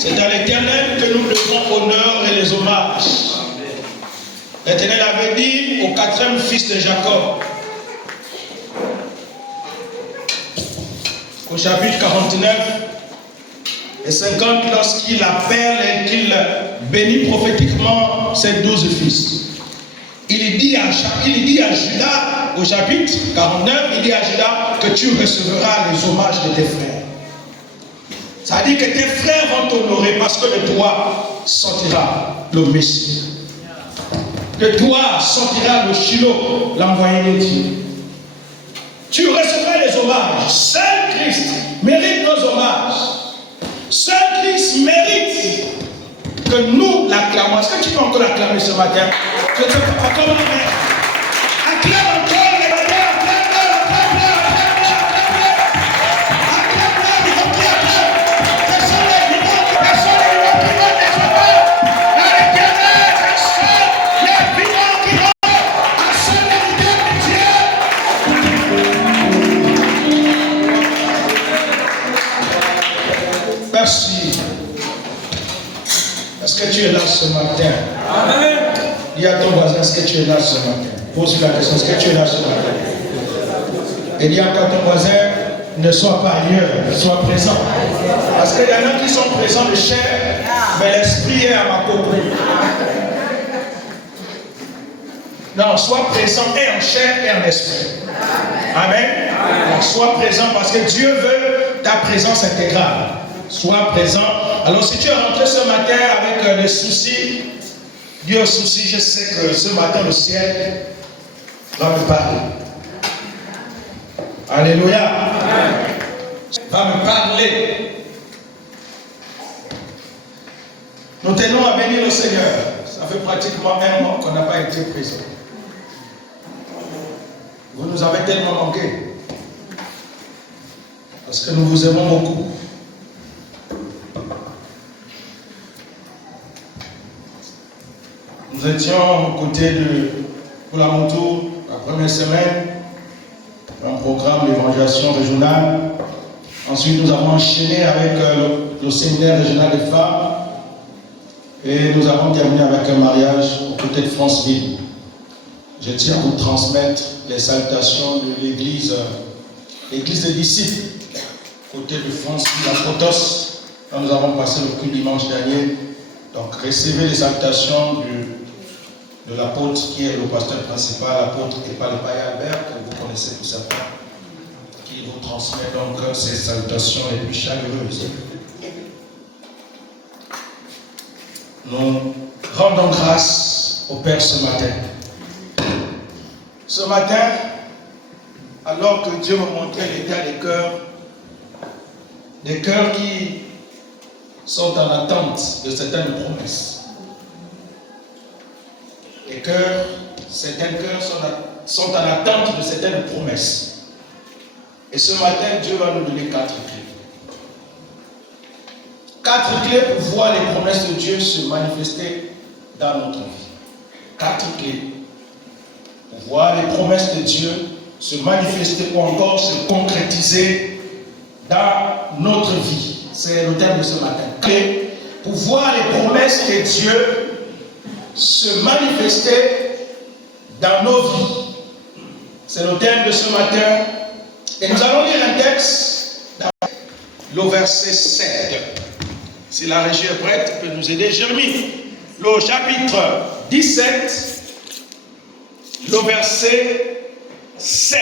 C'est à l'Éternel que nous devons honneur et les hommages. L'Éternel avait dit au quatrième fils de Jacob, au chapitre 49 et 50, lorsqu'il appelle et qu'il bénit prophétiquement ses 12 fils. Il dit à Judas, au chapitre 49, il dit à Judas que tu recevras les hommages de tes frères. Ça veut dire que tes frères vont t'honorer parce que de toi sortira le Messie. De toi sortira le Shiloh, l'envoyé de Dieu. Tu recevras les hommages. Seul Christ mérite nos hommages. Seul Christ mérite que nous l'acclamons. Est-ce que tu peux encore l'acclamer ce matin? Je ne sais pas comment, mais acclame encore les matins, merci. Est-ce que tu es là ce matin? Amen. Dis à ton voisin, est-ce que tu es là ce matin? Pose-lui la question, est-ce que tu es là ce matin? Et dis encore à ton voisin, ne sois pas ailleurs, sois présent. Parce qu'il y en a qui sont présents de chair, mais l'esprit est à ma côté. Non, sois présent et en chair et en esprit. Amen. Donc, sois présent parce que Dieu veut ta présence intégrale. Sois présent. Alors si tu es rentré ce matin avec des soucis, Dieu souci, je sais que ce matin le ciel va me parler. Alléluia. Va me parler. Nous tenons à bénir le Seigneur. Ça fait pratiquement un an qu'on n'a pas été présent. Vous nous avez tellement manqué. Parce que nous vous aimons beaucoup. Nous étions aux côtés de Koulamoutou la première semaine, un programme d'évangélisation régionale. Ensuite, nous avons enchaîné avec le séminaire régional des femmes. Et nous avons terminé avec un mariage aux côtés de Franceville. Je tiens à vous transmettre les salutations de l'église des disciples, côté de Franceville à Potos. Là, nous avons passé le culte dimanche dernier. Donc, recevez les salutations de l'apôtre qui est le pasteur principal, l'apôtre Epalepaïa Albert, que vous connaissez tout simplement, qui vous transmet donc ces salutations les plus chaleureuses. Nous rendons grâce au Père ce matin. Ce matin, alors que Dieu me montrait l'état des cœurs qui sont en attente de certaines promesses. Certains cœurs sont en attente de certaines promesses. Et ce matin, Dieu va nous donner 4 clés. 4 clés pour voir les promesses de Dieu se manifester dans notre vie. 4 clés pour voir les promesses de Dieu se manifester ou encore se concrétiser dans notre vie. C'est le thème de ce matin. Clés pour voir les promesses de Dieu se manifester dans nos vies. C'est le thème de ce matin. Et nous allons lire un texte dans le verset 7. Si la régie est prête, peut nous aider. Jérémie, le chapitre 17, le verset 7.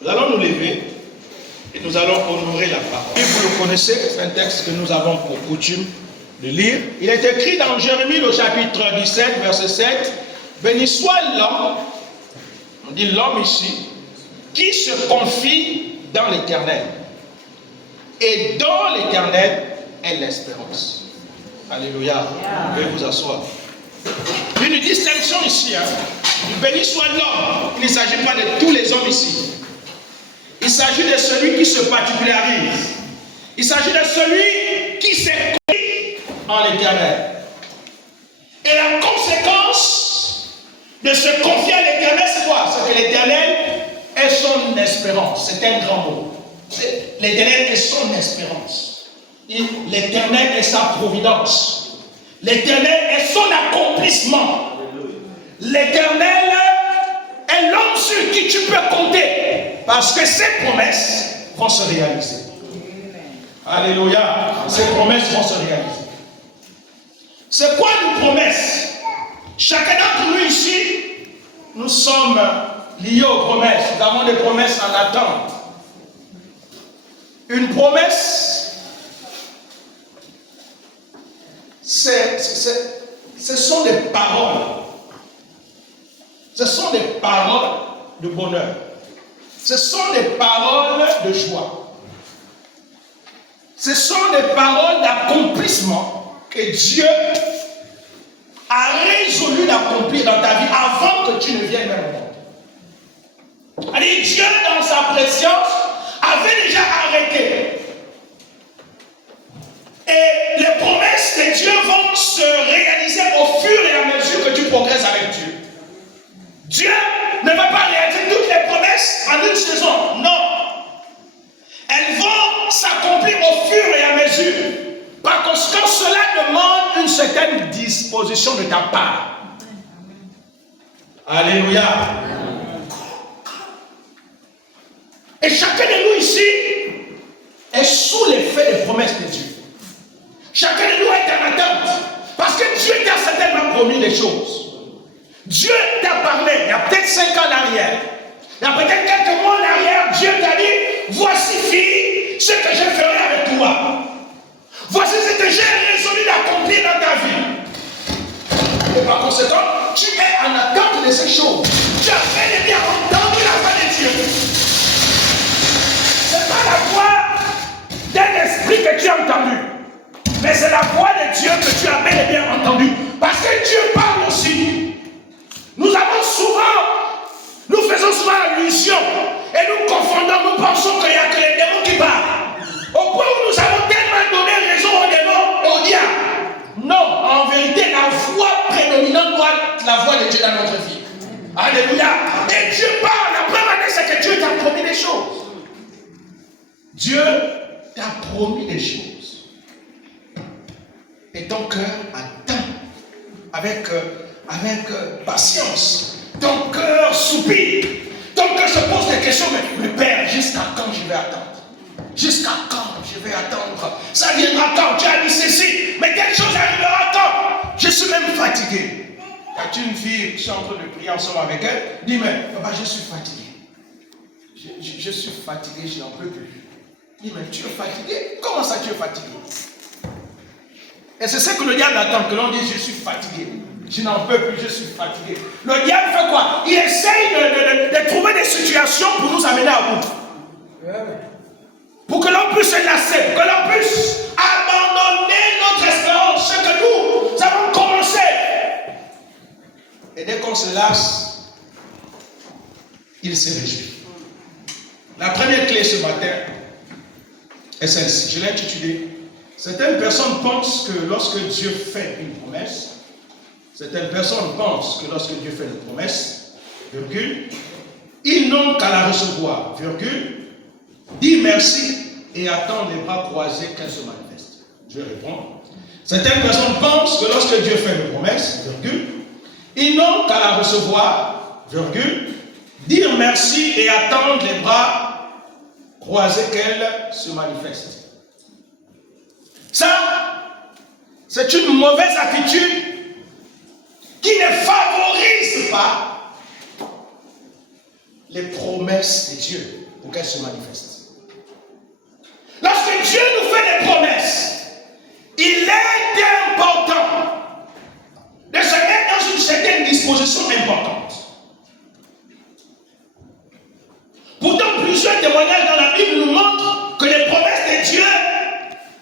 Nous allons nous lever et nous allons honorer la parole. Et vous le connaissez, c'est un texte que nous avons pour coutume de lire. Il est écrit dans Jérémie, le chapitre 17, verset 7. Béni soit l'homme, on dit l'homme ici, qui se confie dans l'Éternel. Et dans l'Éternel est l'espérance. Alléluia. Veuillez vous asseoir. Une distinction ici. Béni soit l'homme. Il ne s'agit pas de tous les hommes ici. Il s'agit de celui qui se particularise. Il s'agit de celui qui s'est confié en l'Éternel. Et la conséquence de se confier à l'Éternel, c'est quoi? C'est que l'Éternel est son espérance. C'est un grand mot. L'Éternel est son espérance. L'Éternel est sa providence. L'Éternel est son accomplissement. L'Éternel est l'homme sur qui tu peux compter. Parce que ses promesses vont se réaliser. Alléluia. Ces promesses vont se réaliser. C'est quoi une promesse? Chacun d'entre nous ici, nous sommes liés aux promesses. Nous avons des promesses en attente. Une promesse, ce sont des paroles. Ce sont des paroles de bonheur. Ce sont des paroles de joie. Ce sont des paroles d'accomplissement que Dieu a résolu d'accomplir dans ta vie avant que tu ne viennes même au monde. Allez, Dieu, dans sa préscience, avait déjà arrêté. Et les promesses de Dieu vont se réaliser au fur et à mesure que tu progresses avec Dieu. Dieu ne va pas réaliser toutes les promesses en une saison. Non. Elles vont s'accomplir au fur et à mesure. Par conséquent, cela demande une certaine disposition de ta part. Alléluia. Et chacun de nous ici est sous l'effet des promesses de Dieu. Chacun de nous est en attente. Parce que Dieu t'a certainement promis des choses. Dieu t'a parlé, il y a peut-être 5 ans en arrière. Il y a peut-être quelques mois en arrière, Dieu t'a dit, voici fille, ce que je ferai avec toi. Voici ce que j'ai résolu d'accomplir dans ta vie. Et par conséquent, tu es en attente de ces choses. Tu as bel et bien entendu la voix de Dieu. Ce n'est pas la voix d'un esprit que tu as entendu, mais c'est la voix de Dieu que tu as bel et bien entendu. Parce que Dieu parle aussi. Nous faisons souvent allusion et nous confondons, nous pensons qu'il n'y a que les démons qui parlent. Au point où nous avons tellement donné raison aux démons et aux diables. Non, en vérité, la voix prédominante doit être la voix de Dieu dans notre vie. Alléluia. Et Dieu parle. La preuve en est, c'est que Dieu t'a promis des choses. Dieu t'a promis des choses. Et ton cœur attend avec patience. Ton cœur soupire. Ton cœur se pose des questions. Mais Père, jusqu'à quand je vais attendre? Jusqu'à quand je vais attendre? Ça viendra quand? Tu as dit ceci. Mais quelque chose arrivera quand? Je suis même fatigué. As-tu une fille, je suis en train de prier ensemble avec elle? Dis, mais papa, je suis fatigué. Je suis fatigué, je n'en peux plus. Dis, mais tu es fatigué? Comment ça tu es fatigué? Et c'est ce que le diable attend, que l'on dise, je suis fatigué. Je n'en peux plus, je suis fatigué. Le diable fait quoi? Il essaye de trouver des situations pour nous amener à bout. Pour que l'on puisse se lasser, pour que l'on puisse abandonner notre espérance, ce que nous avons commencé. Et dès qu'on se lasse, il se réjouit. La première clé ce matin est celle-ci. Je l'ai intitulée. Certaines personnes pensent que lorsque Dieu fait une promesse, virgule, ils n'ont qu'à la recevoir, virgule, dire merci et attendre les bras croisés qu'elle se manifeste. Je vais répondre. Certaines personnes pensent que lorsque Dieu fait une promesse, virgule, ils n'ont qu'à la recevoir, virgule, dire merci et attendre les bras croisés qu'elle se manifeste. Ça, c'est une mauvaise attitude qui ne favorise pas les promesses de Dieu pour qu'elles se manifestent. Lorsque Dieu nous fait des promesses, il est important de se mettre dans une certaine disposition importante. Pourtant, plusieurs témoignages dans la Bible nous montrent que les promesses de Dieu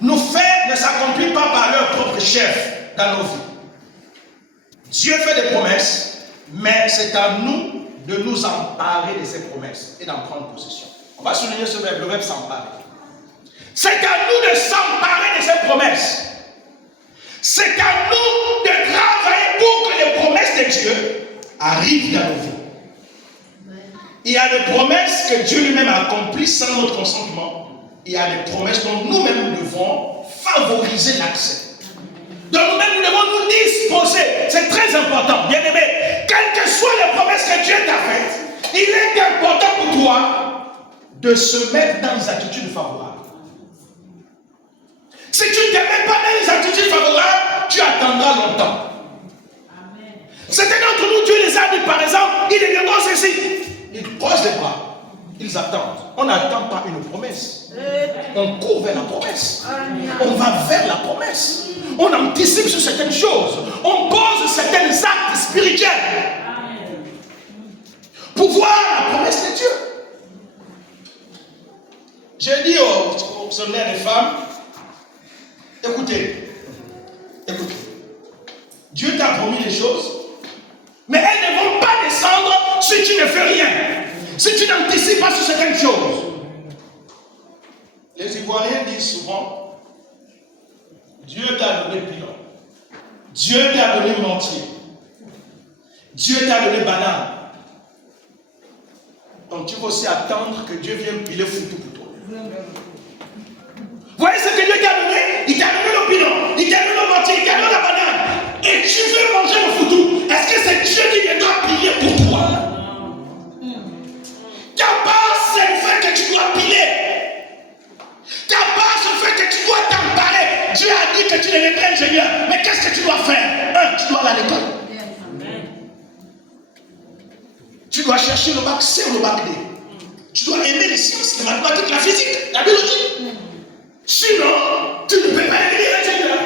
ne s'accomplissent pas par leur propre chef dans nos vies. Dieu fait des promesses, mais c'est à nous de nous emparer de ces promesses et d'en prendre possession. On va souligner ce verbe, le verbe s'emparer. C'est à nous de s'emparer de ces promesses. C'est à nous de travailler pour que les promesses de Dieu arrivent dans nos vies. Il y a des promesses que Dieu lui-même accomplit sans notre consentement. Il y a des promesses dont nous-mêmes devons favoriser l'accès. Donc nous-mêmes, nous devons nous disposer. C'est très important, bien aimé. Quelles que soient les promesses que Dieu t'a faites, il est important pour toi de se mettre dans les attitudes favorables. Si tu ne te mets pas dans les attitudes favorables, tu attendras longtemps. Certains d'entre nous, Dieu les a dit, par exemple, ils deviendront ceci. Ils croisent les bras. Ils attendent. On n'attend pas une promesse. On court vers la promesse. On va vers la promesse. On anticipe sur certaines choses. On pose certains actes spirituels pour voir la promesse de Dieu. J'ai dit aux séminaire des femmes, écoutez, Dieu t'a promis des choses, mais elles ne vont pas descendre si tu ne fais rien, si tu n'anticipes pas sur certaines choses. Les Ivoiriens disent souvent, Dieu t'a donné pilon, Dieu t'a donné mortier, Dieu t'a donné banane. Donc tu vas aussi attendre que Dieu vienne piler foutu pour toi. Vous voyez ce que Dieu t'a donné? Il t'a donné le pilon, il t'a donné le mortier, il t'a donné la banane. Et tu veux manger le foutu. Est-ce que c'est Dieu qui viendra piller pour toi? Ta base, c'est le fait que tu dois piler. Ta base, c'est le fait que tu dois t'emparer. Dieu a dit que tu n'es pas ingénieur. Mais qu'est-ce que tu dois faire? Tu dois aller à l'école. Tu dois chercher le bac C ou le bac D. Tu dois aimer les sciences, les mathématiques, la physique, la biologie. Sinon, tu ne peux pas devenir ingénieur.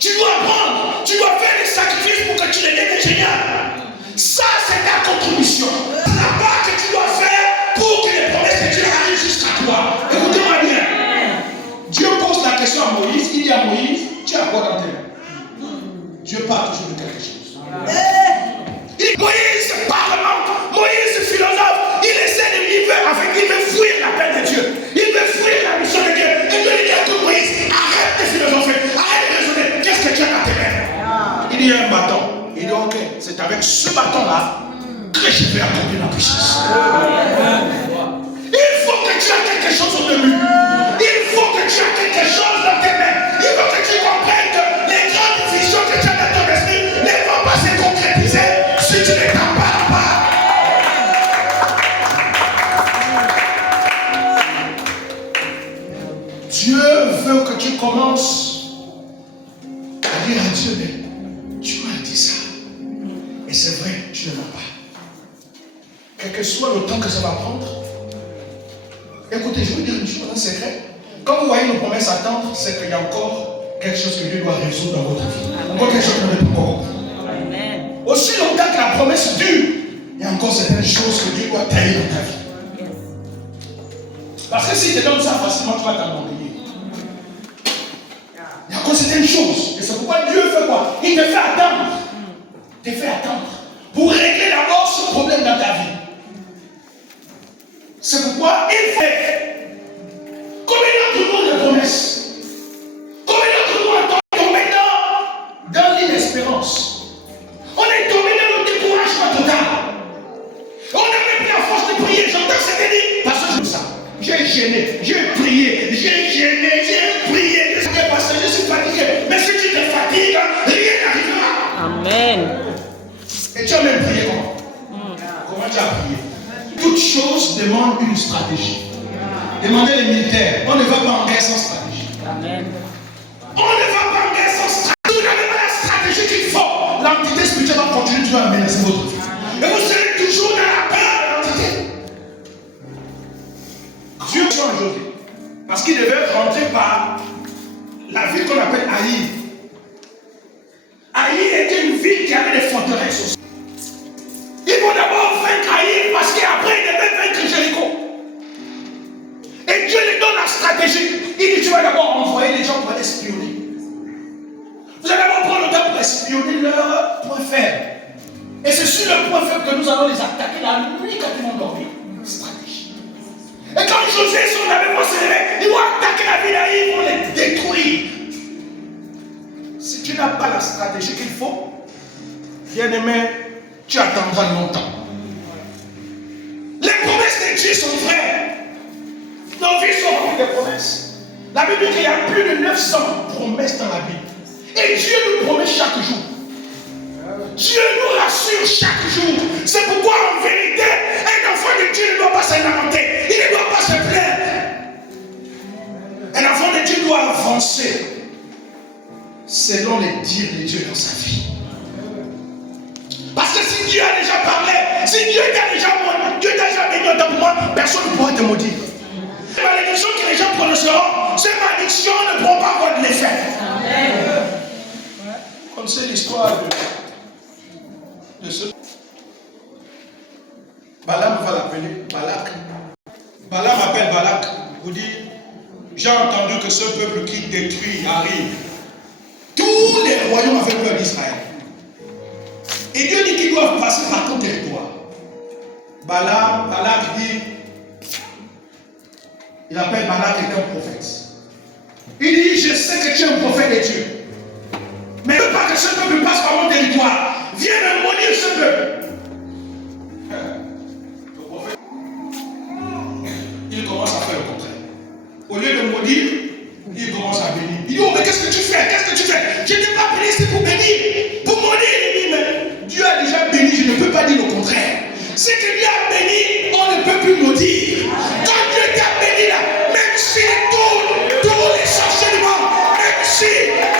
Tu dois apprendre, tu dois faire des sacrifices pour que tu deviennes ingénieur. Ça, c'est ta contribution. C'est la part que tu dois faire pour que les promesses de Dieu arrivent jusqu'à toi. Écoutez-moi bien. Dieu pose la question à Moïse. Il dit à Moïse, tu as quoi dans tes mains? Dieu parle toujours de quelque chose. Moïse parlement, Moïse philosophe, il essaie de vivre avec, il veut fuir la paix de Dieu, il veut fuir la mission de Dieu. Et Dieu lui dit à Moïse, arrête de philosopher, arrête de raisonner, qu'est-ce que tu as dans tes mains? Il dit, il y a un bâton. Il dit, ok, c'est avec ce bâton-là que je vais accomplir la puissance. Il faut que tu aies quelque chose au début. Il faut que tu aies quelque chose dans tes mains. Il faut que tu comprennes que les grandes visions que tu as dans ton esprit ne vont pas se concrétiser si tu ne t'en parles pas. Dieu veut que tu commences à dire à Dieu, mais tu m'as dit ça. Et c'est vrai, tu ne l'as pas. Quel que soit le temps que ça va prendre. Écoutez, je vais vous dire une chose, un secret. Quand vous voyez nos promesses attendre, c'est qu'il y a encore quelque chose que Dieu doit résoudre dans votre vie. Encore quelque chose que vous n'avez pas encore. Aussi longtemps que la promesse dure, il y a encore certaines choses que Dieu doit tailler dans ta vie. Parce que si tu donnes ça facilement, tu vas t'abandonner. Il y a encore certaines choses. Et c'est pourquoi Dieu fait quoi? Il te fait attendre. Il te fait attendre. Pour régler d'abord ce problème dans ta vie. C'est pourquoi il fait. Combien d'entre nous ont des promesses? Combien d'entre nous sont tombés dans l'inespérance? On est tombé dans le découragement total. On n'a même plus la force de prier. J'entends ce que dit. Parce que je veux ça. J'ai gêné, j'ai prié, j'ai prié. Parce que je suis fatigué. Mais si tu te fatigues, rien n'arrivera. Amen. Et tu as même prié comment? Comment tu as prié? Toute chose demande une stratégie. Demandez les militaires. On ne va pas en guerre sans stratégie. Amen. On ne va pas en guerre sans stratégie. Vous n'avez pas la stratégie qu'il faut. L'entité spirituelle va continuer toujours à menacer votre vie. Et vous serez toujours dans la peur de l'entité. Dieu change aujourd'hui. Parce qu'il devait rentrer par la ville qu'on appelle Haï. Haï était une ville qui avait des forteresses aussi. Il faut d'abord vaincre Haï parce qu'après il devait vaincre Jéricho. Et Dieu lui donne la stratégie. Il dit tu vas d'abord envoyer les gens pour aller espionner. Vous allez d'abord prendre le temps pour espionner leur point faible. Et c'est sur le point faible que nous allons les attaquer la nuit quand ils vont dormir. Stratégie. Et quand Josué et son armée vont se lever, ils vont attaquer la ville d'Haï, ils vont les détruire. Si tu n'as pas la stratégie qu'il faut, bien-aimé, tu attendras longtemps. Les promesses de Dieu sont vraies. Nos vies sont remplies de promesses. La Bible dit qu'il y a plus de 900 promesses dans la Bible. Et Dieu nous promet chaque jour. Dieu nous rassure chaque jour. C'est pourquoi en vérité, un enfant de Dieu ne doit pas se lamenter. Il ne doit pas se plaindre. Un enfant de Dieu doit avancer selon les dires de Dieu dans sa vie. Parce que si Dieu a déjà parlé, si Dieu t'a déjà béni autant pour moi, personne ne pourra te maudire. Les malédictions que les gens prononceront, ces malédictions ne pourront pas avoir de l'effet. Vous connaissez l'histoire de ce. Balaam va l'appeler Balak. Balaam appelle Balak pour dire, j'ai entendu que ce peuple qui détruit arrive. Tous les royaumes avaient peur d'Israël. Et Dieu dit qu'ils doivent passer par ton territoire. Balak dit, il appelle Balak et un prophète. Il dit, je sais que tu es un prophète de Dieu. Mais ne veux pas que ce peuple passe par mon territoire. Viens me maudire ce peuple. Le prophète, il commence à faire le contraire. Au lieu de maudire, il commence à bénir. Il dit, oh mais qu'est-ce que tu fais? Qu'est-ce que tu fais? Je ne t'ai pas béni, c'est pour bénir. Pour maudire, il dit, mais Dieu a déjà béni, je ne peux pas dire le contraire. Ce que Dieu a béni, on ne peut plus maudire. Quand Dieu t'a béni là, même si tous les sorciers du monde, même si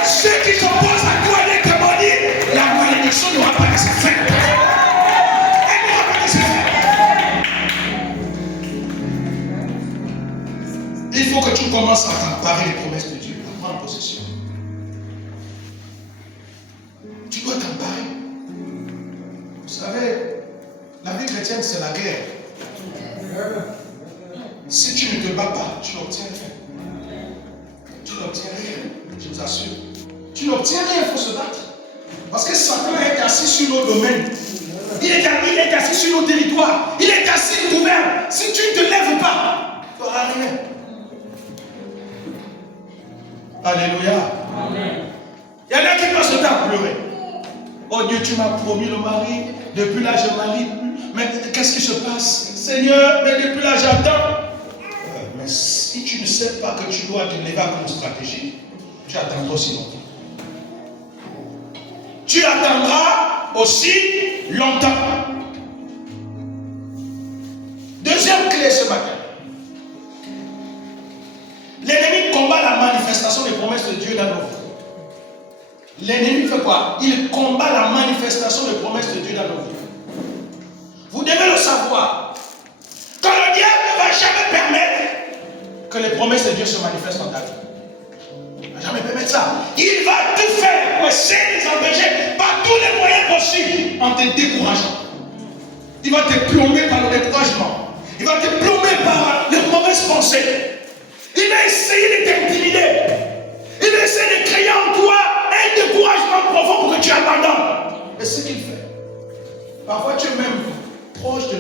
ceux qui s'opposent à toi viennent te maudire, la malédiction n'aura pas de effet. Elle n'aura pas de effet. Il faut que tu commences à t'emparer les promesses de Dieu, à prendre possession. Tu dois t'emparer. Vous savez, la vie chrétienne, c'est la guerre. Si tu ne te bats pas, tu n'obtiens rien. Tu n'obtiens rien, je vous assure. Tu n'obtiens rien, il faut se battre. Parce que Satan est assis sur nos domaines. Il est assis sur nos territoires. Il est assis, il gouverne. Si tu ne te lèves pas, tu n'auras rien. Alléluia. Amen. Il y en a qui passent le temps à pleurer. Oh Dieu, tu m'as promis le mari. Depuis là, je ne marie plus. Mais qu'est-ce qui se passe? Seigneur, mais depuis là, j'attends. Mais si tu ne sais pas que tu dois te lever comme stratégie, tu attendras aussi longtemps. Tu attendras aussi longtemps. Deuxième clé ce matin. L'ennemi combat la manifestation des promesses de Dieu dans nos vies. L'ennemi fait quoi? Il combat la manifestation des promesses de Dieu dans nos vies. Vous devez le savoir. Quand le diable ne va jamais permettre que les promesses de Dieu se manifestent dans ta vie. Il ne va jamais permettre ça. Il va tout faire pour essayer de les empêcher par tous les moyens possibles en te décourageant. Il va te plomber par le découragement. Il va te plomber par les mauvaises pensées. Il va essayer de t'intimider. Il va essayer de créer en toi un découragement profond pour que tu abandonnes. Et ce qu'il fait. Parfois tu es même proche de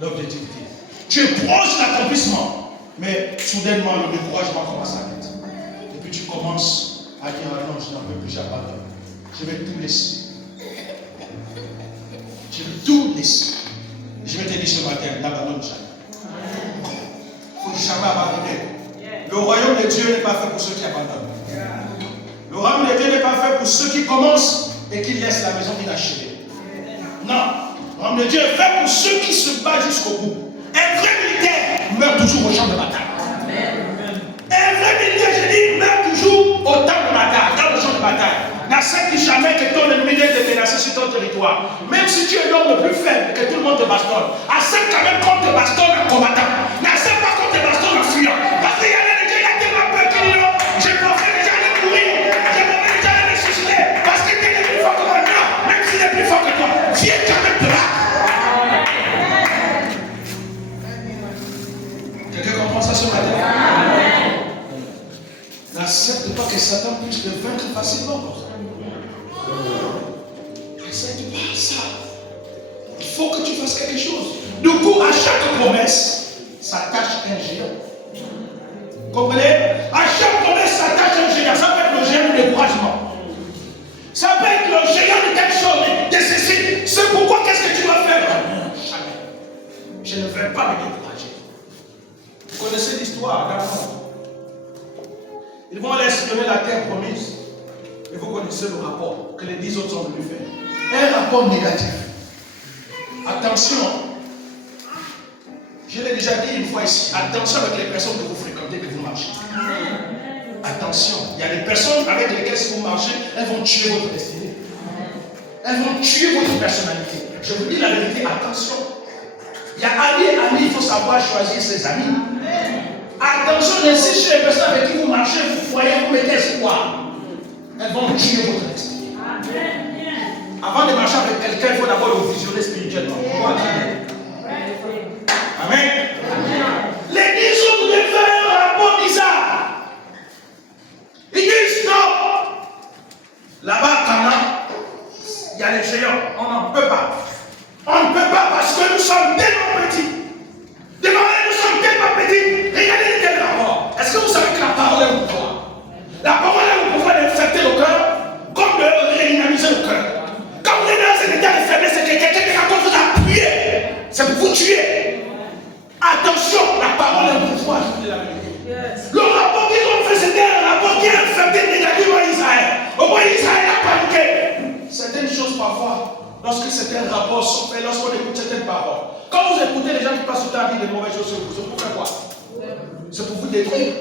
l'objectivité. Tu es proche de l'accomplissement. Mais soudainement le découragement commence à naître. Et puis tu commences à dire ah non, je n'en peux plus, j'abandonne. Je vais tout laisser. Je vais tout laisser. Je vais te dire ce matin, n'abandonne jamais. Il ne faut jamais abandonner. Le royaume de Dieu n'est pas fait pour ceux qui abandonnent. Le royaume de Dieu n'est pas fait pour ceux qui commencent et qui laissent la maison inachevée. Non. Le royaume de Dieu est fait pour ceux qui se battent jusqu'au bout. Un vrai militaire meurt toujours au champ de bataille. Un vrai militaire, je dis, meurt toujours au temps de bataille, dans le champ de bataille. N'accepte jamais que ton ennemi vienne te menacer sur ton territoire. Même si tu es l'homme le plus faible, que tout le monde te bastonne. Accepte quand même qu'on te bastonne en combattant. N'accepte pas qu'on te bastonne en fuyant. Parce qu'il y a des gens qui ont tellement peur qu'ils disent non, je préfère déjà aller mourir. Je préfère déjà aller suicider. Parce que tu es plus fort que moi. Non, même s'il est plus fort que toi, viens quand même te battre. Quelqu'un comprend ça ce matin? N'accepte pas que Satan puisse te vaincre facilement comme ça. N'accepte pas ça. Il faut que tu fasses quelque chose. Du coup, à chaque promesse, s'attache un géant. Comprenez? À chaque promesse, s'attache un géant. Ça peut être le géant du découragement. Ça peut être le géant de quelque chose, de ceci. C'est pourquoi qu'est-ce que tu dois faire? Non, jamais. Je ne vais pas me décourager. Vous connaissez l'histoire d'Aaron. Ils vont aller espionner la terre promise. Et vous connaissez le rapport que les 10 autres sont venus faire. Un rapport négatif. Attention. Je l'ai déjà dit une fois ici. Attention avec les personnes que vous fréquentez, que vous marchez. Attention. Il y a des personnes avec lesquelles si vous marchez, elles vont tuer votre destinée. Elles vont tuer votre personnalité. Je vous dis la vérité, attention. Il y a amis, il faut savoir choisir ses amis. Attention, j'insiste sur les personnes avec qui vous marchez, vous voyez, vous mettez espoir. Elles vont tuer votre destinée. Avant de marcher avec quelqu'un, il faut d'abord le visionner spirituellement. Amen. Les 10 autres voulaient faire un rapport bizarre. Ils disent non. Là-bas, Cana, il y a les géants. On n'en peut pas. On ne peut pas parce que nous sommes tellement petits. Demandez, nous sommes tellement petits. Regardez quel rapport. Est-ce que vous savez que la parole est au pouvoir? La parole est au pouvoir d'infecter le cœur comme de rédynamiser le cœur. Quand vous êtes dans un état de faiblesse, c'est que quelqu'un qui raconte vous appuyer. C'est pour vous tuer. Attention, la parole est au pouvoir. Le rapport qu'ils ont fait, c'était un rapport qui a infecté négativement Israël. Au moins, Israël a paniqué. Certaines choses parfois, lorsque certains rapports sont faits, lorsqu'on écoute certaines paroles, quand vous écoutez les gens qui passent tout le temps à dire des mauvaises choses sur vous, c'est pour faire quoi? C'est pour vous détruire.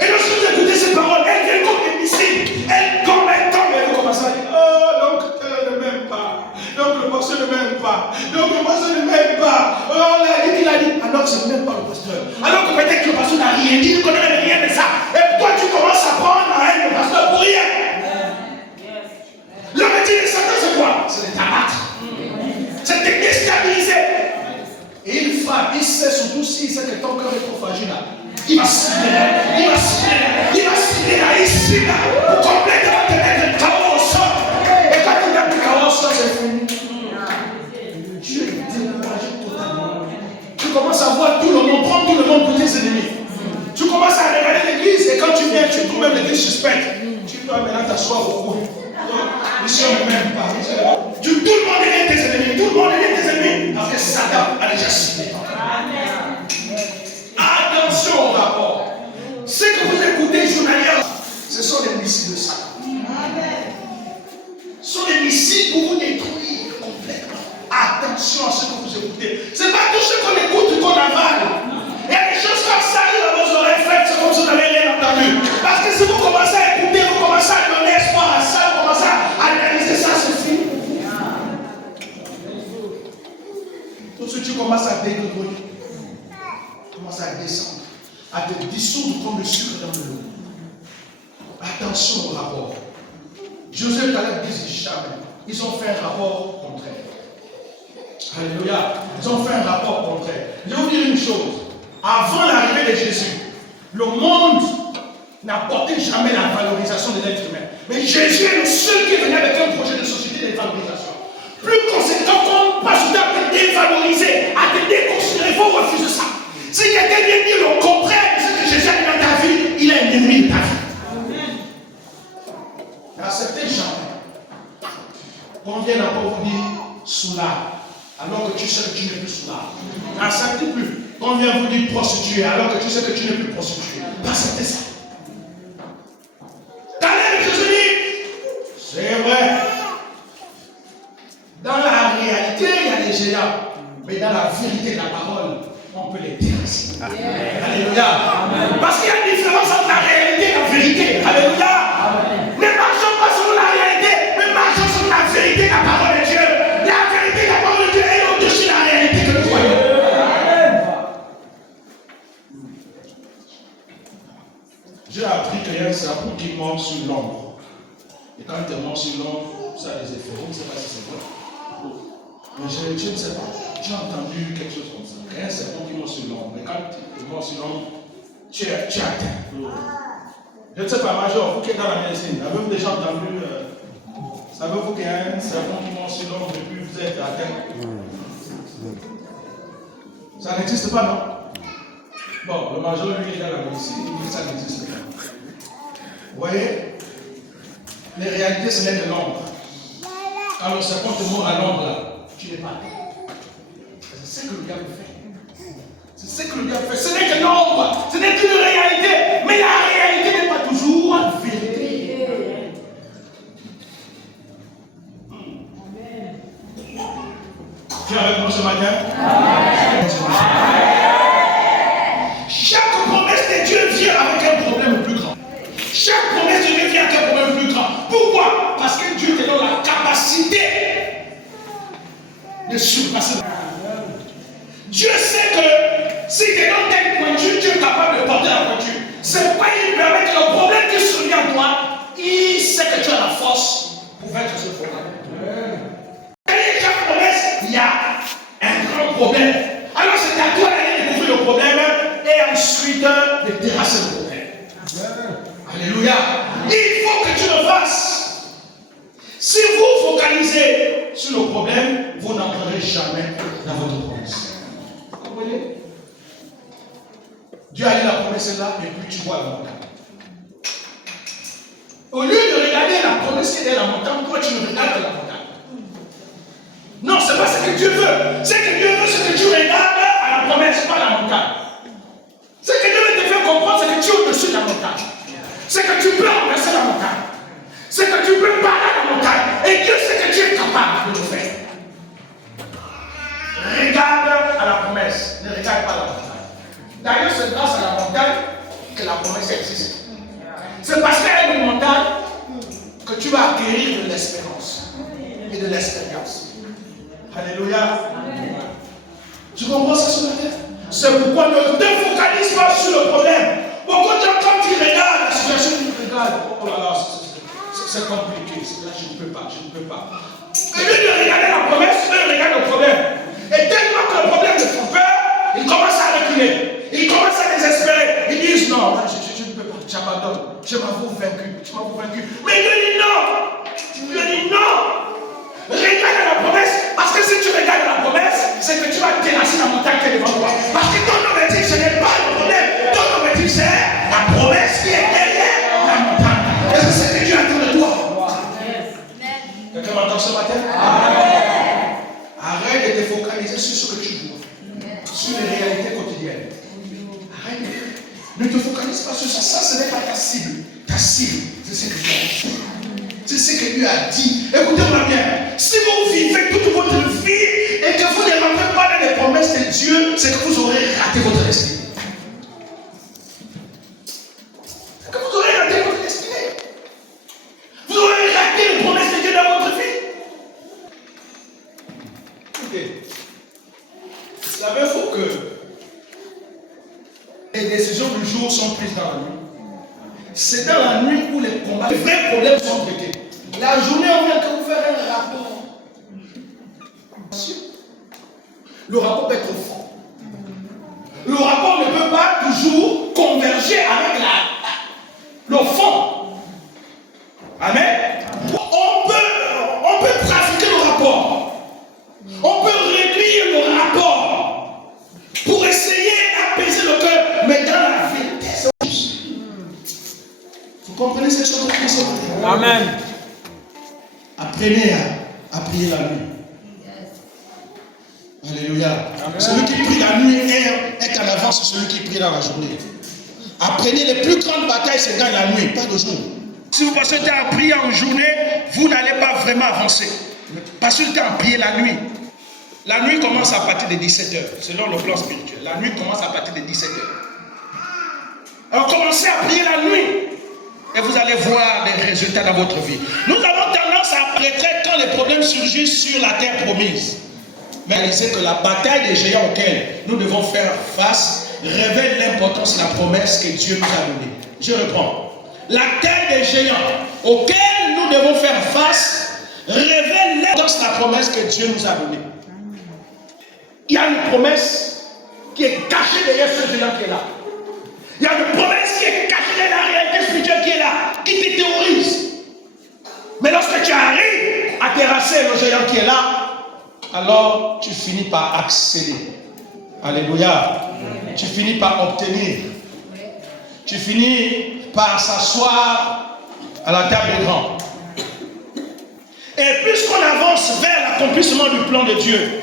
Et lorsque vous écoutez ces paroles, elles viennent comme des missiles. Elles tombent, et vous commencez à dire, oh, donc elle ne m'aime pas. Donc le pasteur ne m'aime pas. Donc le pasteur ne m'aime pas. Oh, il a dit. Alors que ce n'est même pas le pasteur. Alors que peut-être que le pasteur n'a rien dit, il ne connaît même rien de ça. Et toi, tu commences à prendre la haine le pasteur pour rien. Le métier de Satan, c'est quoi? C'est de t'abattre. C'est de te déstabiliser. Et il frappe, il sait surtout s'il sait que ton cœur est trop fragile. Il va cibler là, il va cibler là, il cible là, pour complètement te mettre le chaos au sol. Et quand tu mets le chaos au sol, c'est fini. Dieu est découragé totalement. Tu commences à voir tout le monde, prendre tout le monde pour tes ennemis. Tu commences à regarder l'église et quand tu viens, tu trouves même l'église suspecte. Tu dois maintenant t'asseoir au bout. Ici, on ne m'aime pas. Tout le monde est tes ennemis. Tout le monde est tes ennemis. Parce que Satan a déjà ciblé ton cœur. Attention au rapport. Ce que vous écoutez journalièrement, ce sont les missiles de Satan. Ce sont les missiles pour vous détruire complètement. Attention à ce que vous écoutez. Ce n'est pas tout ce qu'on écoute qu'on avale. Il y a des choses comme ça qui dans vos oreilles faites, c'est comme si vous n'avez rien entendu. Parce que si vous commencez à écouter, vous commencez à donner espoir à ça, vous commencez à analyser ça, c'est fini. Tout ce que tu commences à dégoûter, tu commences à descendre, à te dissoudre comme le sucre dans le l'eau. Attention au rapport. Joseph et Caleb disent jamais. Ils ont fait un rapport contraire. Alléluia. Ils ont fait un rapport contraire. Je vais vous dire une chose. Avant l'arrivée de Jésus, le monde n'a porté jamais la valorisation de l'être humain. Mais Jésus est le seul qui est venu avec un projet de société de valorisation. Plus conséquent qu'on passe du temps à te dévaloriser, à te déconsidérer, il faut refuser ça. Si quelqu'un vient dire le contraire de ce que Jésus a dit dans ta vie, il est un ennemi de ta vie. N'acceptez jamais qu'on vienne encore vous dire soulard, alors que tu sais que tu n'es plus soulard. N'acceptez plus qu'on vienne vous dire prostituée, alors que tu sais que tu n'es plus prostituée. N'acceptez ça. Caleb, je te dis, c'est vrai. Dans la réalité, il y a des géants. Mais dans la vérité de la parole, on peut les terrasser. Alléluia. Parce qu'il y a une différence entre la réalité et la vérité. Alléluia. Ne marchons pas sur la réalité, mais marchons sur la vérité de la parole de Dieu. La vérité de la parole de Dieu est au-dessus de la réalité que nous voyons. J'ai appris qu'il y a un serpent qui mord sur l'ombre. Et quand il mord sur l'ombre, ça a des effets. Je ne sais pas si c'est vrai. Mais je ne sais pas. J'ai entendu quelque chose comme ça. Il y a un serpent qui mord sur l'ombre. Mais quand il mord sur l'ombre, tu es atteint. Je ne sais pas, Major, vous qui êtes dans la médecine, avez-vous déjà entendu savez-vous qu'il y a un serpent qui mord sur l'ombre et puis vous êtes atteint? Ça n'existe pas, non? Bon, le Major, lui, est dans la médecine, il dit que ça n'existe pas. Vous voyez? Les réalités, ce n'est que l'ombre. Quand le serpent te mord à l'ombre, là, tu n'es pas atteint. C'est ce que le diable fait. C'est ce que le diable fait. Ce n'est que l'ombre, ce n'est qu'une réalité. Mais la réalité n'est pas toujours Tu es avec moi ce matin? Amen. Chaque promesse de Dieu vient avec un problème plus grand. Chaque promesse de Dieu vient avec un problème plus grand. Pourquoi? Parce que Dieu te donne la capacité de surpasser. Dieu sait que si tu es dans telle pointure, tu es capable de porter la pointure. C'est pourquoi il permet que le problème qui survient à toi, il sait que tu as la force pour vaincre ce problème. Derrière chaque promesse, il y a un grand problème. Alors c'est à toi d'aller découvrir le problème et ensuite de terrasser le problème. Alléluia. Il faut que tu le fasses. Si vous focalisez sur le problème, vous n'entrerez jamais dans votre promesse. Vous comprenez? Dieu a dit la promesse est là et puis tu vois la montagne. Au lieu de regarder la promesse qui est la montagne, toi tu ne regardes que la montagne. Non, ce n'est pas ce que Dieu veut. Ce que Dieu veut, c'est que tu regardes à la promesse, pas la montagne. Ce que Dieu veut te faire comprendre, c'est que tu es au-dessus de la montagne. C'est que tu peux renverser la montagne. C'est que tu peux parler à la montagne. Et Dieu sait que tu es capable de le faire. Regarde à la promesse, ne regarde pas la montagne. D'ailleurs, c'est grâce à la montagne que la promesse existe. C'est parce qu'il y a une montagne que tu vas acquérir de l'espérance et de l'expérience. Alléluia. Tu comprends ça sur la terre? C'est pourquoi ne te focalise pas sur le problème. Beaucoup de gens, quand ils regardent la situation, ils regardent. Oh là là, c'est compliqué. Là, je ne peux pas. Au lieu de regarder la promesse, eux regardent le problème. Et tellement que le problème te fait peur, ils commencent à reculer. Ils commencent à désespérer. Ils disent non, là, je ne peux pas, j'abandonne. Je m'avoue vaincu. Mais Dieu dit non. Regarde la promesse. Parce que si tu regardes la promesse, c'est que tu vas terrasser la montagne qui est devant toi. Parce que ton objectif, ce n'est pas le problème. Ton objectif, c'est la promesse qui est derrière la montagne. Est-ce que c'est que Dieu attend de toi? Quelqu'un m'entend ce matin? Arrête de te focaliser sur ce que tu vois. Sur les réalités quotidiennes. Arrête. Ne te focalise pas sur ça. Ça, ce n'est pas ta cible. Ta cible, c'est ce que Dieu a dit. C'est ce que Dieu a dit. Écoutez-moi bien. Si vous vivez toute votre vie et que vous ne rentrez pas dans les promesses de Dieu, c'est que vous aurez raté votre destinée. Que vous aurez raté votre destinée. Vous aurez raté les promesses de Dieu dans votre vie. Écoutez. Savez-vous que les décisions du jour sont prises dans la nuit? C'est dans la nuit où les combats, les vrais problèmes sont traités. La journée, on vient que vous faire un rapport. Le rapport peut être fort. Le rapport ne peut pas toujours converger avec le fond. Amen. On peut trafiquer le rapport. On peut réduire le rapport pour essayer d'apaiser le cœur. Mais dans la vérité, c'est juste. Vous comprenez cette chose de Christ? Amen. Apprenez à prier la nuit. Alléluia. Amen. Celui qui prie la nuit est en avance sur celui qui prie dans la journée. Apprenez les plus grandes batailles, c'est dans la nuit, pas de jour. Si vous passez le temps à prier en journée, vous n'allez pas vraiment avancer. Passez le temps à prier la nuit. La nuit commence à partir de 17h, selon le plan spirituel. La nuit commence à partir de 17h. Alors commencez à prier la nuit. Et vous allez voir des résultats dans votre vie. Nous avons tendance à prêter quand les problèmes surgissent sur la terre promise. Mais réalisez que la bataille des géants auxquels nous devons faire face révèle l'importance de la promesse que Dieu nous a donnée. Je reprends. La terre des géants auxquels nous devons faire face révèle l'importance de la promesse que Dieu nous a donnée. Il y a une promesse qui est cachée derrière ce géant qui est là. Il y a une promesse qui est cachée derrière la réalité spirituelle qui est là, qui te terrorise. Mais lorsque tu arrives à terrasser le géant qui est là, alors tu finis par accéder. Alléluia. Tu finis par obtenir. Tu finis par s'asseoir à la table des grands. Et plus qu'on avance vers l'accomplissement du plan de Dieu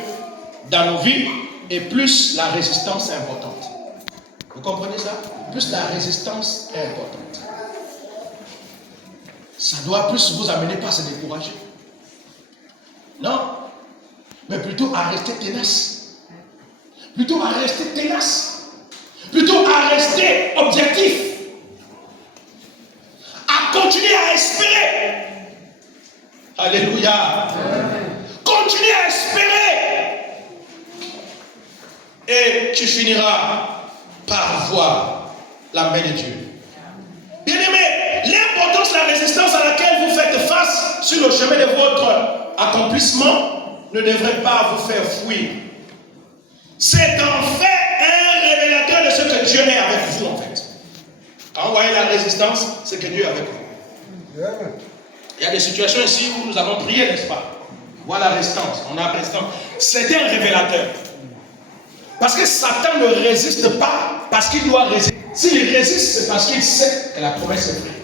dans nos vies, et plus la résistance est importante. Vous comprenez ça? Plus la résistance est importante. Ça doit plus vous amener pas à se décourager. Non. mais plutôt à rester tenace. Plutôt à rester tenace. Plutôt à rester objectif. À continuer à espérer. Alléluia. Continue à espérer. Et tu finiras par voir la main de Dieu. Bien-aimé, l'importance de la résistance à laquelle vous faites face sur le chemin de votre accomplissement ne devrait pas vous faire fuir. C'est en fait un révélateur de ce que Dieu est avec vous en fait. Quand vous voyez la résistance, c'est que Dieu est avec vous. Il y a des situations ici où nous avons prié, n'est-ce pas? Voilà la résistance, on a la résistance. C'est un révélateur. Parce que Satan ne résiste pas parce qu'il doit résister. S'il résiste, c'est parce qu'il sait que la promesse est vraie.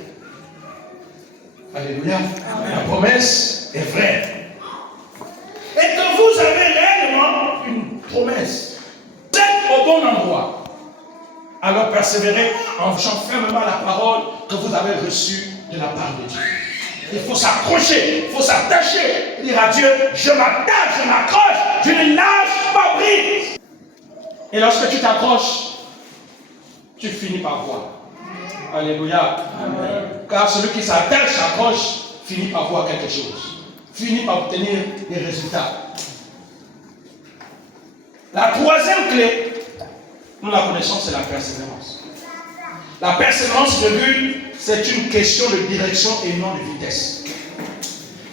Alléluia. La promesse est vraie. Et que vous avez réellement une promesse. Vous êtes au bon endroit. Alors persévérez en faisant fermement la parole que vous avez reçue de la part de Dieu. Il faut s'accrocher, il faut s'attacher. Dire à Dieu, je m'attache, je m'accroche, je ne lâche pas prise. Et lorsque tu t'accroches, tu finis par voir. Alléluia. Amen. Car celui qui s'attache, s'accroche, finit par voir quelque chose. Finit par obtenir des résultats. La troisième clé, nous la connaissons, c'est la persévérance. La persévérance, virgule, c'est une question de direction et non de vitesse.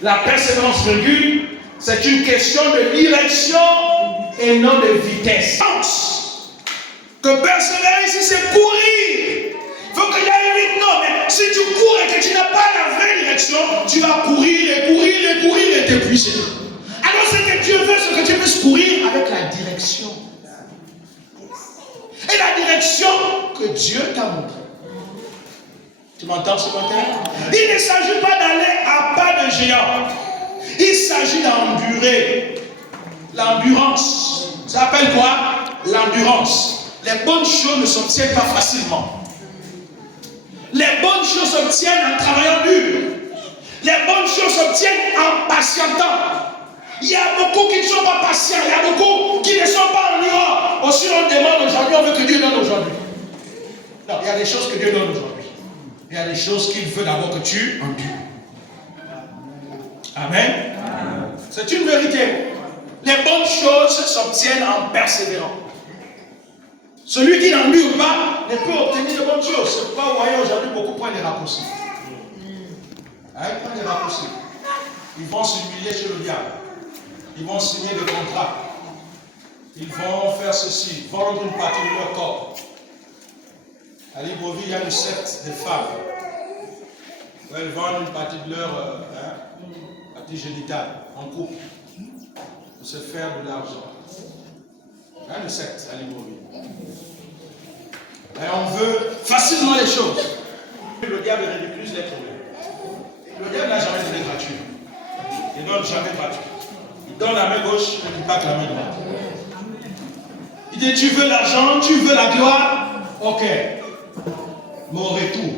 La persévérance, virgule, c'est une question de direction et non de vitesse. Que persévérer ici, c'est courir. Il faut qu'il y ait une rythme. Non, mais si tu cours et que tu n'as pas la vraie direction, tu vas courir et courir et courir et t'épuiser. Alors ce que Dieu veut, c'est que tu puisses courir avec la direction. Et la direction que Dieu t'a montrée. Tu m'entends ce matin? Il ne s'agit pas d'aller à pas de géant. Il s'agit d'endurer. L'endurance. Ça s'appelle quoi? L'endurance. Les bonnes choses ne s'obtiennent pas facilement. Les bonnes choses s'obtiennent en travaillant dur. Les bonnes choses s'obtiennent en patientant. Il y a beaucoup qui ne sont pas patients. Il y a beaucoup qui ne sont pas endurants. Aussi on demande aujourd'hui, on veut que Dieu donne aujourd'hui. Non, il y a des choses que Dieu donne aujourd'hui. Il y a des choses qu'il veut d'abord que tu endures. Amen. C'est une vérité. Les bonnes choses s'obtiennent en persévérant. Celui qui n'endure pas ne peut obtenir de bonnes choses. C'est pourquoi vous voyez aujourd'hui beaucoup prennent des raccourcis. Ils prennent des raccourcis. Ils vont s'humilier chez le diable. Ils vont signer des contrats. Ils vont faire ceci, vendre une partie de leur corps. À Libreville, il y a une secte des femmes. Où elles vendent une partie de leur partie génitale en couple. Pour se faire de l'argent. Il y a une secte à Libreville. Et on veut facilement les choses. Le diable ridiculise les problèmes. Le diable n'a jamais donné gratuit. Il ne donne jamais gratuit. Il donne la main gauche et il passe la main droite. Il dit, tu veux l'argent, tu veux la gloire? Ok. Mais au retour,